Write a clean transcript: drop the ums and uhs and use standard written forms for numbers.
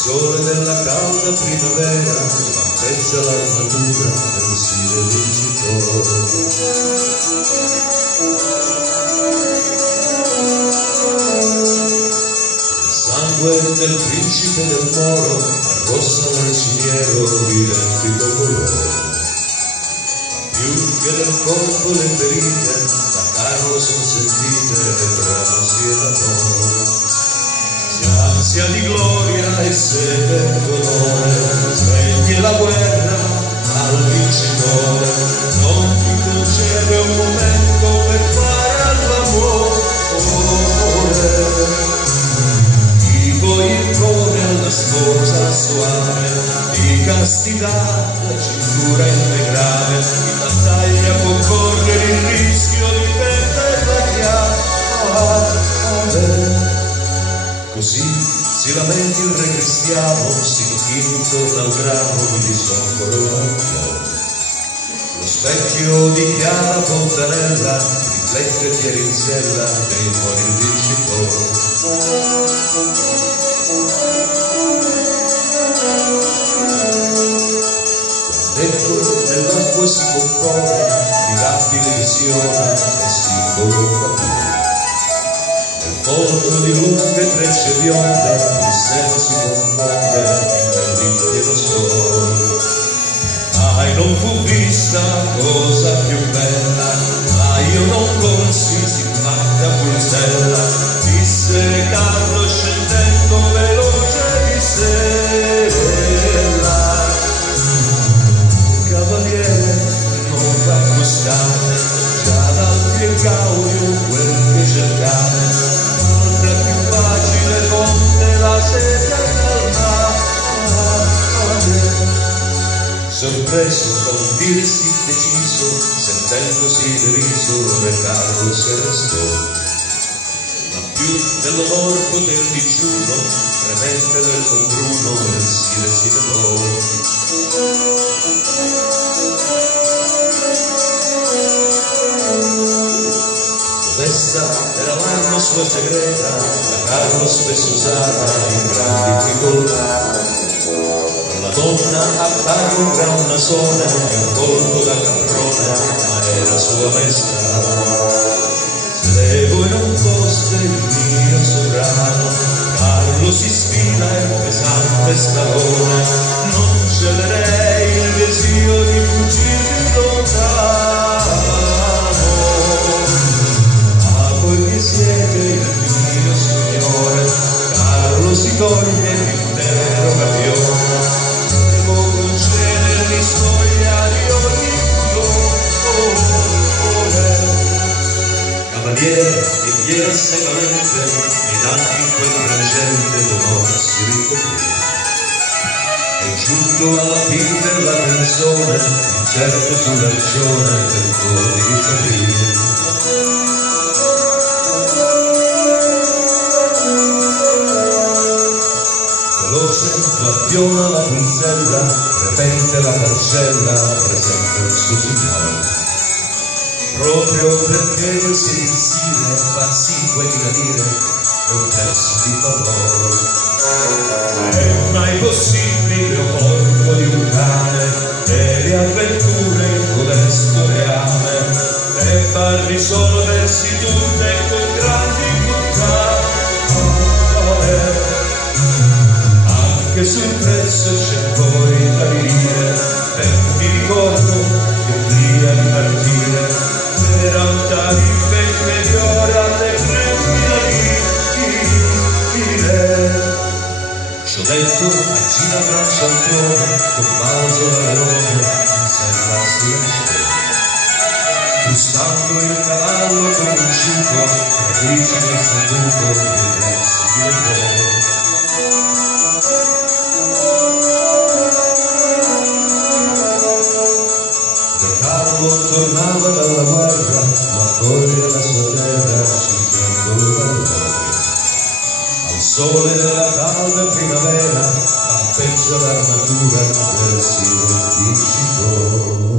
sole della calda primavera lampeggia l'armatura del stile vincitore. Il sangue del principe del Moro arrossa nel cimiero l'identico colore. Più che del corpo le ferite, da Carlo son sentite le brasi e l'amore. Ansia di gloria e sete d'onore, spegni la guerra al vincitore, non ti concede un momento per fare all'amore. Chi poi impone alla sposa soave di castità la cintura integrale, in battaglia può correre il rischio di perdere la chiave. Così si lamenti il re cristiano, si inchini intorno al grano, mi disoccolo un po'. Lo specchio di Chiara Fontanella riflette Pierinsella dei muori il vincitore. Dentro nell'acqua si compone, mirabile visione e simbolo d'amore. Foto di lunghe trecce bionde, il seno si confonde nell'intero sole. Mai non fu vista cosa più bella, ma io non corsi siffatta pulsella, disse Carlo scendendo veloce di sella. Cavaliere, non v'accostate, già dal più caudio quel che cercate. Sorpreso da un dire sì deciso, sentendosi deriso, re Carlo si arrestò. Ma più dell'onor poter digiuno, fremente del combruno, il sire si levò. Modesta era l'arma sua segreta, da Carlo spesso usata in grandi difficoltà. La donna appare un gran nasone, un volto da caprone, ma era sua maestà. Se voi non foste il mio sovrano, Carlo si sfila in pesante scalone, non celerei il desio di fuggirvi lontano. Ma poiché siete il mio signore, Carlo si toglie l'intero gabione. Cavaliere, e fiera secamente, ed anche in quel frangente d'onore si ricoprì. E giunto alla fine della canzone, incerto sull'arcione tentò di risalire. Veloce l'avviona la punzella, repente la parcella, presenta il suo signore. Proprio perché voi siete il sire, fa sì 2000 lire, è un pezzo di favore. È mai possibile, o porco di un cane, delle avventure in codesto reame, debba risolversi tutte con grandi difficoltà. Anche sul prezzo c'è poi da dire, per ti ricordo che prima di partire era un tariffa inferiore alle 3000 lire. Ciò detto, aggira braccio al trono, con balzo da leone, senza silenzio. Frustando il cavallo con un ciuco, radici nel sanduco, il re si dilettò. Tornava dalla guerra, ma accoglie la sua terra, cingendo valore. Al sole della calda primavera, lampeggia l'armatura del sire vincitore.